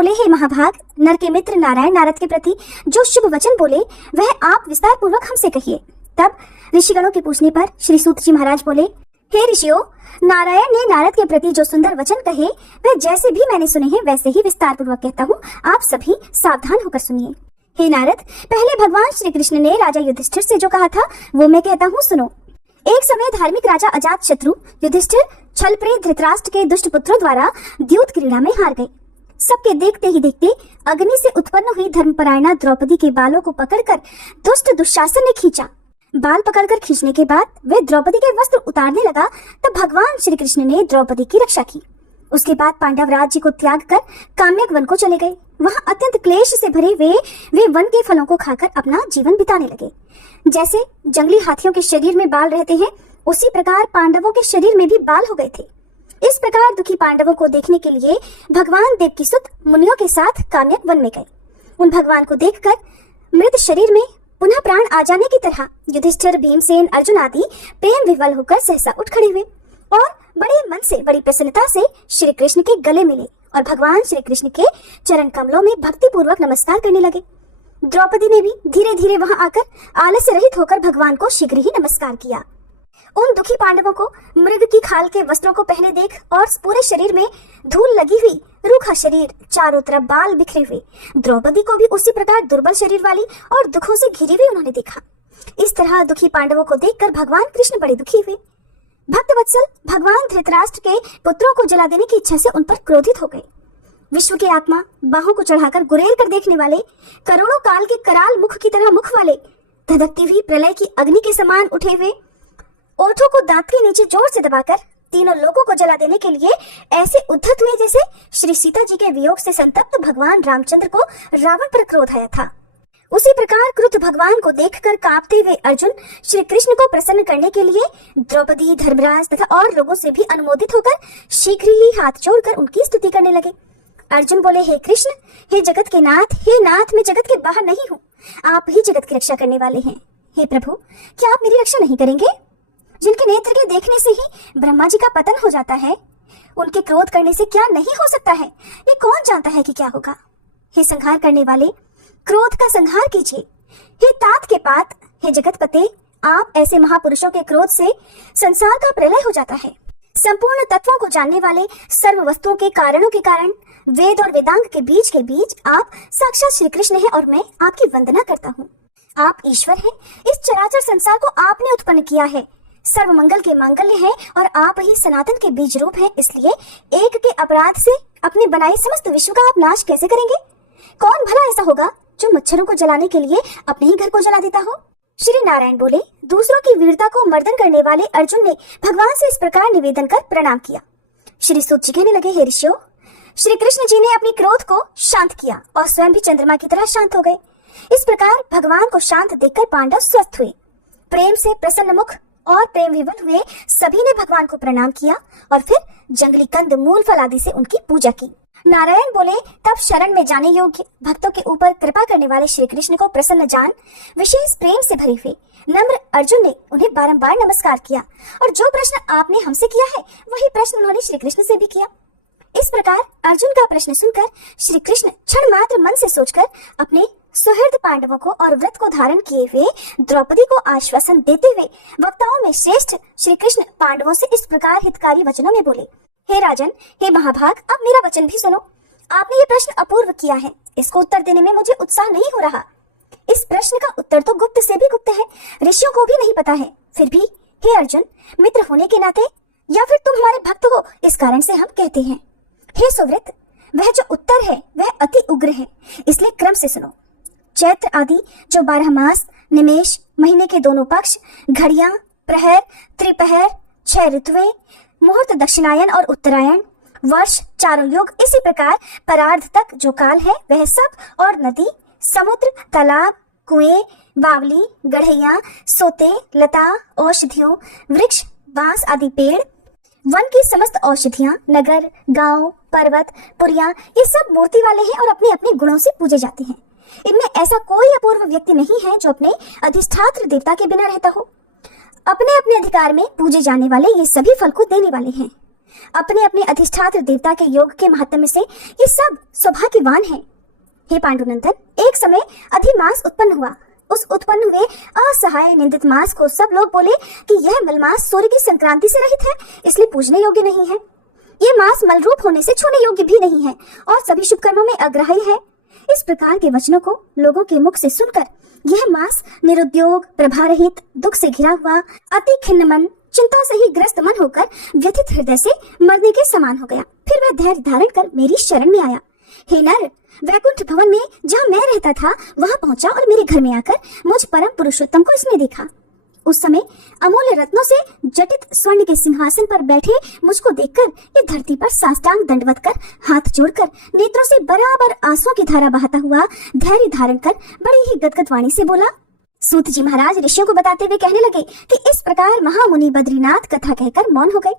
बोले, हे महाभाग, नर के मित्र नारायण नारद के प्रति जो शुभ वचन बोले वह आप विस्तार पूर्वक हमसे कहिए। तब ऋषिगणों के पूछने पर श्री सूत जी महाराज बोले, हे ऋषियों, नारायण ने नारद के प्रति जो सुंदर वचन कहे वह जैसे भी मैंने सुने हैं वैसे ही विस्तार पूर्वक कहता हूँ, आप सभी सावधान होकर सुनिए। हे नारद, पहले भगवान श्री कृष्ण ने राजा युधिष्ठिर से जो कहा था वो मैं कहता हूँ, सुनो। एक समय धार्मिक राजा अजात शत्रु युधिष्ठिर छल प्रेत धृतराष्ट्र के दुष्ट पुत्रों द्वारा द्यूत क्रीड़ा में हार गए। सबके देखते ही देखते अग्नि से उत्पन्न हुई धर्मपरायणा द्रौपदी के बालों को पकड़कर दुष्ट दुशासन ने खींचा। बाल पकड़कर खींचने के बाद वह द्रौपदी के वस्त्र उतारने लगा, तब भगवान श्री कृष्ण ने द्रौपदी की रक्षा की। उसके बाद पांडव राज्य को त्याग कर काम्यक वन को चले गए। वहां अत्यंत क्लेश से भरे वे वन के फलों को खाकर अपना जीवन बिताने लगे। जैसे जंगली हाथियों के शरीर में बाल रहते हैं, उसी प्रकार पांडवों के शरीर में भी बाल हो गए थे। इस प्रकार दुखी पांडवों को देखने के लिए भगवान देवकीसुत मुनियों के साथ काम्यक वन में गए। उन भगवान को देखकर मृत शरीर में पुनः प्राण आ जाने की तरह युधिष्ठिर, भीमसेन, अर्जुन आदि प्रेम विवल होकर सहसा उठ खड़े हुए और बड़े मन से, बड़ी प्रसन्नता से श्री कृष्ण के गले मिले और भगवान श्री कृष्ण के चरण कमलों में भक्ति पूर्वक नमस्कार करने लगे। द्रौपदी ने भी धीरे धीरे वहां आकर आलस्य रहित होकर भगवान को शीघ्र ही नमस्कार किया। उन दुखी पांडवों को मृग की खाल के वस्त्रों को पहने देख और पूरे शरीर में धूल लगी हुई, रूखा शरीर, चारों तरफ बाल बिखरे हुए, द्रौपदी को भी उसी प्रकार दुर्बल शरीर वाली और दुखों से घिरी हुई उन्होंने देखा। इस तरह दुखी पांडवों को देखकर भगवान कृष्ण बड़े दुखी हुए। भक्तवत्सल भगवान धृतराष्ट्र के पुत्रों को जला देने की इच्छा से उन पर क्रोधित हो गए। विश्व के आत्मा, बाहों को चढ़ाकर गुरेर कर देखने वाले, करोड़ों काल के कराल मुख की तरह मुख वाले, धधकती हुई प्रलय की अग्नि के समान उठे हुए, ओठों को दांत के नीचे जोर से दबाकर तीनों लोगों को जला देने के लिए ऐसे उद्धत हुए जैसे श्री सीता जी के वियोग से संतप्त भगवान रामचंद्र को रावण पर क्रोध आया था। उसी प्रकार क्रुद्ध भगवान को देखकर कांपते हुए अर्जुन श्री कृष्ण को प्रसन्न करने के लिए द्रौपदी, धर्मराज तथा और लोगों से भी अनुमोदित होकर शीघ्र ही हाथ जोड़कर उनकी स्तुति करने लगे। अर्जुन बोले, हे कृष्ण, हे जगत के नाथ, हे नाथ, मैं जगत के बाहर नहीं हूँ, आप ही जगत की रक्षा करने वाले हैं। हे प्रभु, क्या आप मेरी रक्षा नहीं करेंगे? जिनके नेत्र के देखने से ही ब्रह्मा जी का पतन हो जाता है, उनके क्रोध करने से क्या नहीं हो सकता है, ये कौन जानता है कि क्या होगा। हे संहार करने वाले, क्रोध का संहार कीजिए। हे तात के पात, हे जगत पते, आप ऐसे महापुरुषों के क्रोध से संसार का प्रलय हो जाता है। संपूर्ण तत्वों को जानने वाले, सर्व वस्तुओं के कारणों के कारण, वेद और वेदांग के बीच आप साक्षात श्री कृष्ण हैं और मैं आपकी वंदना करता हूँ। आप ईश्वर हैं, इस चराचर संसार को आपने उत्पन्न किया है, सर्व मंगल के मांगल्य है और आप ही सनातन के बीज रूप हैं। इसलिए एक के अपराध से अपने बनाए समस्त विश्व का आप नाश कैसे करेंगे? कौन भला ऐसा होगा जो मच्छरों को जलाने के लिए अपने ही घर को जला देता हो? श्री नारायण बोले, दूसरों की वीरता को मर्दन करने वाले अर्जुन ने भगवान से इस प्रकार निवेदन कर प्रणाम किया। श्री सूत जी कहने लगे, हे ऋषियों, श्री कृष्ण जी ने अपनी क्रोध को शांत किया और स्वयं भी चंद्रमा की तरह शांत हो गए। इस प्रकार भगवान को शांत देखकर पांडव स्वस्थ हुए। प्रेम से प्रसन्न मुख और प्रेम विवल हुए सभी ने भगवान को प्रणाम किया और फिर जंगली कंद, मूल फल आदि से उनकी पूजा की। नारायण बोले, तब शरण में जाने योग्य भक्तों के ऊपर कृपा करने वाले श्री कृष्ण को प्रसन्न जान विशेष प्रेम से भरे हुए नम्र अर्जुन ने उन्हें बारंबार नमस्कार किया और जो प्रश्न आपने हमसे किया है वही प्रश्न उन्होंने श्री कृष्ण से भी किया। इस प्रकार अर्जुन का प्रश्न सुनकर श्री कृष्ण क्षण मात्र मन से सोचकर अपने सुहृद पांडवों को और व्रत को धारण किए हुए द्रौपदी को आश्वासन देते हुए वक्ताओं में श्रेष्ठ श्री कृष्ण पांडवों से इस प्रकार हितकारी वचनों में बोले, हे राजन, हे महाभाग, अब मेरा वचन भी सुनो। आपने ये प्रश्न अपूर्व किया है, इसको उत्तर देने में मुझे उत्साह नहीं हो रहा। इस प्रश्न का उत्तर तो गुप्त से भी गुप्त है, ऋषियों को भी नहीं पता है। फिर भी हे अर्जुन, मित्र होने के नाते या फिर तुम हमारे भक्त हो इस कारण से हम कहते हैं। हे सुव्रत, वह जो उत्तर है वह अति उग्र है, इसलिए क्रम से सुनो। चैत्र आदि जो 12 मास, निमेष, महीने के दोनों पक्ष, घड़ियां, प्रहर, त्रिपहर, 6 ऋतुएं, मुहूर्त, दक्षिणायन और उत्तरायण, वर्ष, चारों युग, इसी प्रकार परार्ध तक जो काल है वह सब, और नदी, समुद्र, तालाब, कुएं, बावली, गढ़ैया, सोते, लता, औषधियों, वृक्ष, बांस आदि पेड़, वन की समस्त औषधियां, नगर, गांव, पर्वत, पुरियां, ये सब मूर्ति वाले हैं और अपने अपने गुणों से पूजे जाते हैं। इनमें ऐसा कोई अपूर्व व्यक्ति नहीं है जो अपने अधिष्ठात्र देवता के बिना रहता हो। अपने अपने अधिकार में पूजे जाने वाले ये सभी फल को देने वाले हैं। अपने अपने अधिष्ठात्र देवता के योग के महात्म्य से ये सब सौभाग्यवान हैं। हे पांडुनंदन, एक समय अधिमास उत्पन्न हुआ। उस उत्पन्न हुए असहाय निंदित मास को सब लोग बोले कि यह मलमास सूर्य की संक्रांति से रहित है, इसलिए पूजने योग्य नहीं है। ये मास मलरूप होने से छूने योग्य भी नहीं है और सभी शुभ कर्मों में अग्राह्य है। इस प्रकार के वचनों को लोगों के मुख से सुनकर यह मास निरुद्योग, प्रभा रहित, दुख से घिरा हुआ, अति खिन्न मन, चिंता से ही ग्रस्त मन होकर व्यथित हृदय से मरने के समान हो गया। फिर वह धैर्य धारण कर मेरी शरण में आया। हे नर, वैकुंठ भवन में जहाँ मैं रहता था वहां पहुंचा और मेरे घर में आकर मुझ परम पुरुषोत्तम को इसने देखा। उस समय अमूल्य रत्नों से जटित स्वर्ण के सिंहासन पर बैठे मुझको देखकर ये धरती पर साष्टांग दंडवत कर हाथ जोड़कर नेत्रों से बराबर आंसुओं की धारा बहाता हुआ धैर्य धारण कर बड़ी ही गदगद वाणी से बोला। सूत जी महाराज ऋषियों को बताते हुए कहने लगे कि इस प्रकार महामुनि बद्रीनाथ कथा कहकर मौन हो गए।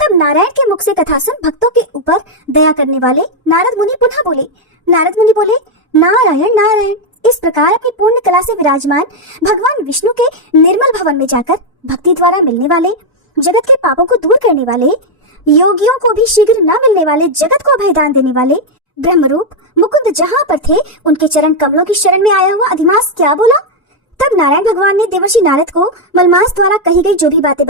तब नारायण के मुख से कथा सुन भक्तों के ऊपर दया करने वाले नारद मुनि पुनः बोले। नारद मुनि बोले, नारायण नारायण। इस प्रकार अपनी पूर्ण कला से विराजमान भगवान विष्णु के निर्मल भवन में जाकर भक्ति द्वारा मिलने वाले, जगत के पापों को दूर करने वाले, योगियों को भी शीघ्र न मिलने वाले, जगत को अभयदान देने वाले ब्रह्मरूप मुकुंद जहाँ पर थे उनके चरण कमलों की शरण में आया हुआ अधिमास क्या बोला। तब नारायण भगवान ने देवर्षि नारद को मलमास द्वारा कही गई जो भी बातें